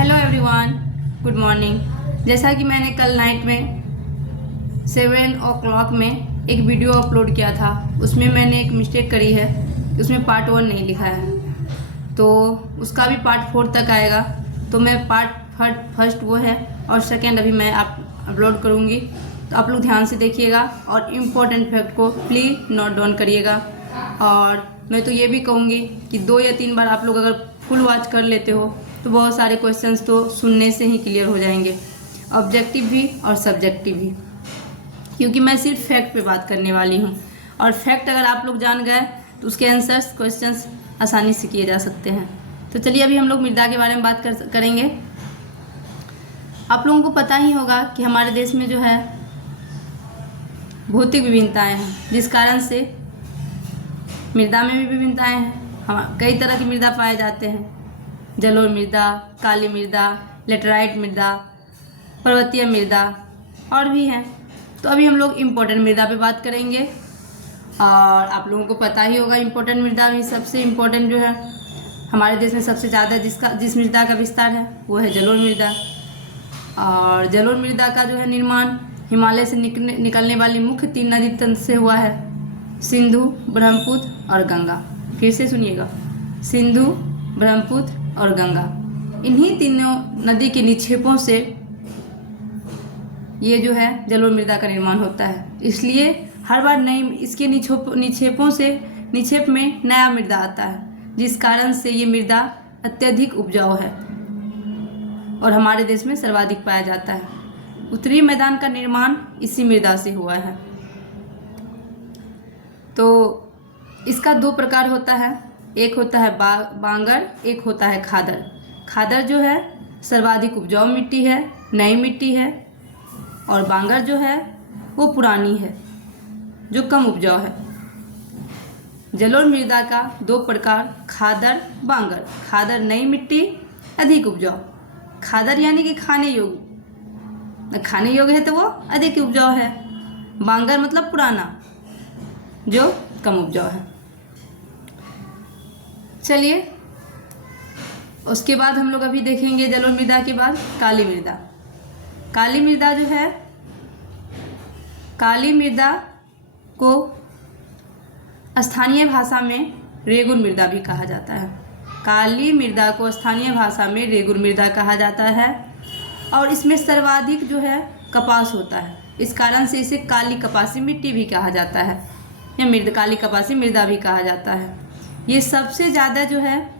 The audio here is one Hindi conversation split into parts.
Hello everyone, good morning. जैसा कि मैंने कल नाइट में 7 o'clock में एक वीडियो अपलोड किया था, उसमें मैंने एक मिस्टेक करी है, उसमें पार्ट 1 नहीं लिखा है, तो उसका भी पार्ट 4 तक आएगा। तो मैं पार्ट फर्स्ट वो है और सेकेंड अभी मैं अपलोड करूँगी, तो आप लोग ध्यान से देखिएगा और इम्पोर्टेंट फैक्ट को प्लीज़ नोट डाउन करिएगा। और मैं तो ये भी कहूँगी कि 2 या 3 बार आप लोग अगर फुल वॉच कर लेते हो तो बहुत सारे क्वेश्चंस तो सुनने से ही क्लियर हो जाएंगे, ऑब्जेक्टिव भी और सब्जेक्टिव भी, क्योंकि मैं सिर्फ फैक्ट पे बात करने वाली हूँ। और फैक्ट अगर आप लोग जान गए तो उसके आंसर्स क्वेश्चंस आसानी से किए जा सकते हैं। तो चलिए अभी हम लोग मृदा के बारे में बात करेंगे। आप लोगों को पता ही होगा कि हमारे देश में जो है भौतिक विभिन्नताएँ हैं, जिस कारण से मृदा में भी विभिन्नताएँ हैं। हम कई तरह की मृदा पाए जाते हैं, जलोढ़ मृदा, काली मृदा, लेटराइट मृदा, पर्वतीय मृदा और भी हैं। तो अभी हम लोग इम्पोर्टेंट मृदा पे बात करेंगे। और आप लोगों को पता ही होगा इम्पोर्टेंट मृदा भी सबसे इम्पोर्टेंट जो है हमारे देश में सबसे ज़्यादा जिस मृदा का विस्तार है वो है जलोढ़ मृदा। और जलोढ़ मृदा का जो है निर्माण हिमालय से निकलने वाली मुख्य 3 नदी तंत्र से हुआ है, सिंधु, ब्रह्मपुत्र और गंगा। फिर से सुनिएगा, सिंधु, ब्रह्मपुत्र और गंगा, इन्हीं तीनों नदी के निक्षेपों से ये जो है जलोढ़ मृदा का निर्माण होता है। इसलिए हर बार नई इसके निक्षेप में नया मृदा आता है, जिस कारण से ये मृदा अत्यधिक उपजाऊ है और हमारे देश में सर्वाधिक पाया जाता है। उत्तरी मैदान का निर्माण इसी मृदा से हुआ है। तो इसका 2 प्रकार होता है, एक होता है बांगर, एक होता है खादर। खादर जो है सर्वाधिक उपजाऊ मिट्टी है, नई मिट्टी है, और बांगर जो है वो पुरानी है जो कम उपजाऊ है। जलोढ़ मृदा का 2 प्रकार, खादर, बांगर। खादर नई मिट्टी, अधिक उपजाऊ। खादर यानी कि खाने योग्य है तो वो अधिक उपजाऊ है। बांगर मतलब पुराना जो कम उपजाऊ है। चलिए उसके बाद हम लोग अभी देखेंगे जलोढ़ मृदा के बाद काली मृदा। काली मृदा जो है, काली मृदा को स्थानीय भाषा में रेगुर मृदा भी कहा जाता है। काली मृदा को स्थानीय भाषा में रेगुर मृदा कहा जाता है और इसमें सर्वाधिक जो है कपास होता है। इस कारण से इसे काली कपासी मिट्टी भी कहा जाता है या काली कपासी मृदा भी कहा जाता है। ये सबसे ज़्यादा जो है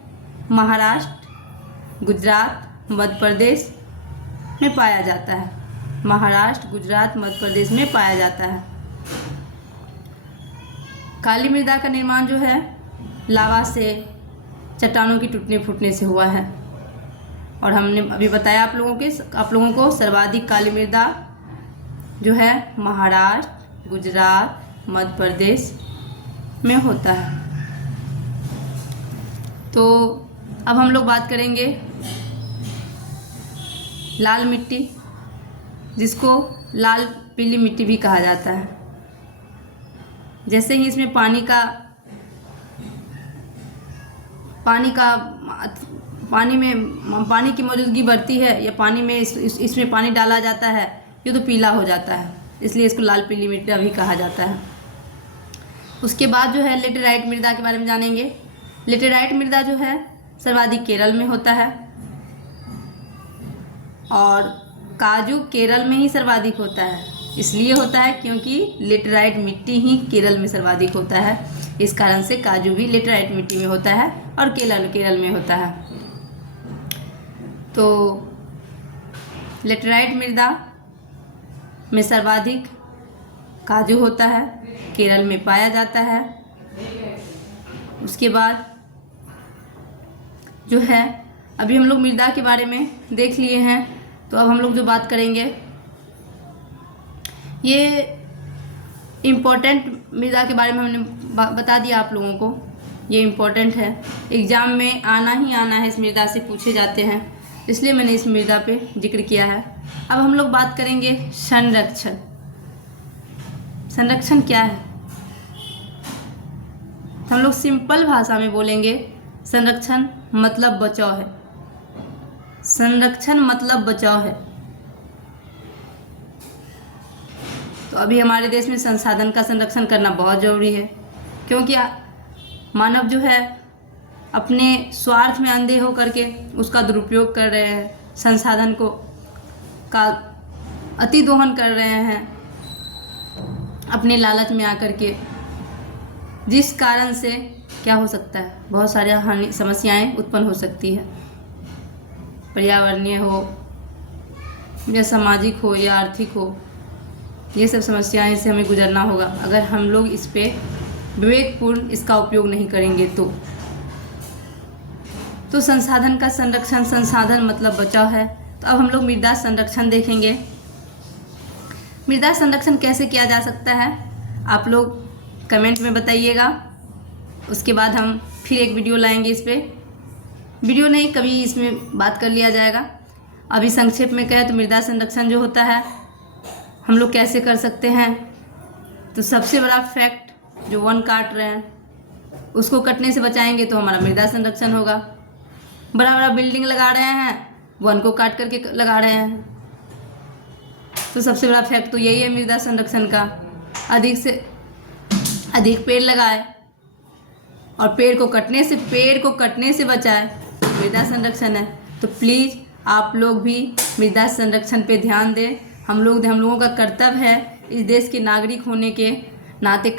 महाराष्ट्र, गुजरात, मध्य प्रदेश में पाया जाता है। महाराष्ट्र, गुजरात, मध्य प्रदेश में पाया जाता है। काली मृदा का निर्माण जो है लावा से, चट्टानों की टूटने फूटने से हुआ है। और हमने अभी बताया आप लोगों को सर्वाधिक काली मृदा जो है महाराष्ट्र, गुजरात, मध्य प्रदेश में होता है। तो अब हम लोग बात करेंगे लाल मिट्टी, जिसको लाल पीली मिट्टी भी कहा जाता है। जैसे ही इसमें पानी की मौजूदगी बढ़ती है या पानी में इसमें पानी डाला जाता है, ये तो पीला हो जाता है, इसलिए इसको लाल पीली मृदा भी कहा जाता है। उसके बाद जो है लेटेराइट मृदा के बारे में जानेंगे। लेटेराइट मृदा जो है सर्वाधिक केरल में होता है और काजू केरल में ही सर्वाधिक होता है। इसलिए होता है क्योंकि लेटेराइट मिट्टी ही केरल में सर्वाधिक होता है। इस कारण से काजू भी लेटेराइट मिट्टी में होता है और केरल में होता है। तो लेटेराइट मृदा में सर्वाधिक काजू होता है, केरल में पाया जाता है। उसके बाद जो है अभी हम लोग मृदा के बारे में देख लिए हैं, तो अब हम लोग जो बात करेंगे ये इम्पोर्टेंट मृदा के बारे में हमने बता दिया आप लोगों को। ये इम्पोर्टेंट है, एग्ज़ाम में आना ही आना है, इस मृदा से पूछे जाते हैं, इसलिए मैंने इस मृदा पे जिक्र किया है। अब हम लोग बात करेंगे संरक्षण। संरक्षण क्या है? हम लोग सिंपल भाषा में बोलेंगे संरक्षण मतलब बचाव है। संरक्षण मतलब बचाव है। तो अभी हमारे देश में संसाधन का संरक्षण करना बहुत ज़रूरी है, क्योंकि मानव जो है अपने स्वार्थ में अंधे हो करके उसका दुरुपयोग कर रहे हैं, संसाधन का अति दोहन कर रहे हैं अपने लालच में आकर के, जिस कारण से क्या हो सकता है, बहुत सारी समस्याएं उत्पन्न हो सकती है, पर्यावरणीय हो या सामाजिक हो या आर्थिक हो। ये सब समस्याएं से हमें गुजरना होगा अगर हम लोग इस पे विवेकपूर्ण इसका उपयोग नहीं करेंगे तो संसाधन का संरक्षण, संसाधन मतलब बचाव है। तो अब हम लोग मृदा संरक्षण देखेंगे। मृदा संरक्षण कैसे किया जा सकता है आप लोग कमेंट में बताइएगा। उसके बाद हम फिर एक वीडियो लाएंगे, इस पर वीडियो नहीं कभी इसमें बात कर लिया जाएगा। अभी संक्षेप में कहें तो मृदा संरक्षण जो होता है हम लोग कैसे कर सकते हैं। तो सबसे बड़ा फैक्ट, जो वन काट रहे हैं उसको कटने से बचाएंगे तो हमारा मृदा संरक्षण होगा। बड़ा बड़ा बिल्डिंग लगा रहे हैं, वन को काट करके लगा रहे हैं, तो सबसे बड़ा फैक्ट तो यही है मृदा संरक्षण का। अधिक से अधिक पेड़ लगाए और पेड़ को कटने से बचाए, मृदा संरक्षण है। तो प्लीज़ आप लोग भी मृदा संरक्षण पे ध्यान दें। हम लोगों का कर्तव्य है, इस देश के नागरिक होने के नाते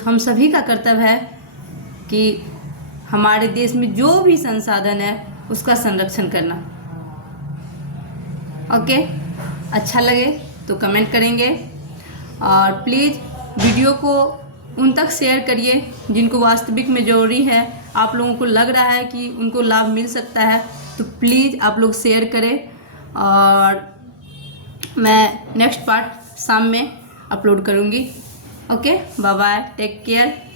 हम सभी का कर्तव्य है कि हमारे देश में जो भी संसाधन है उसका संरक्षण करना। ओके, अच्छा लगे तो कमेंट करेंगे और प्लीज़ वीडियो को उन तक शेयर करिए जिनको वास्तविक में ज़रूरी है, आप लोगों को लग रहा है कि उनको लाभ मिल सकता है, तो प्लीज़ आप लोग शेयर करें। और मैं नेक्स्ट पार्ट शाम में अपलोड करूँगी। Okay, bye bye, take care.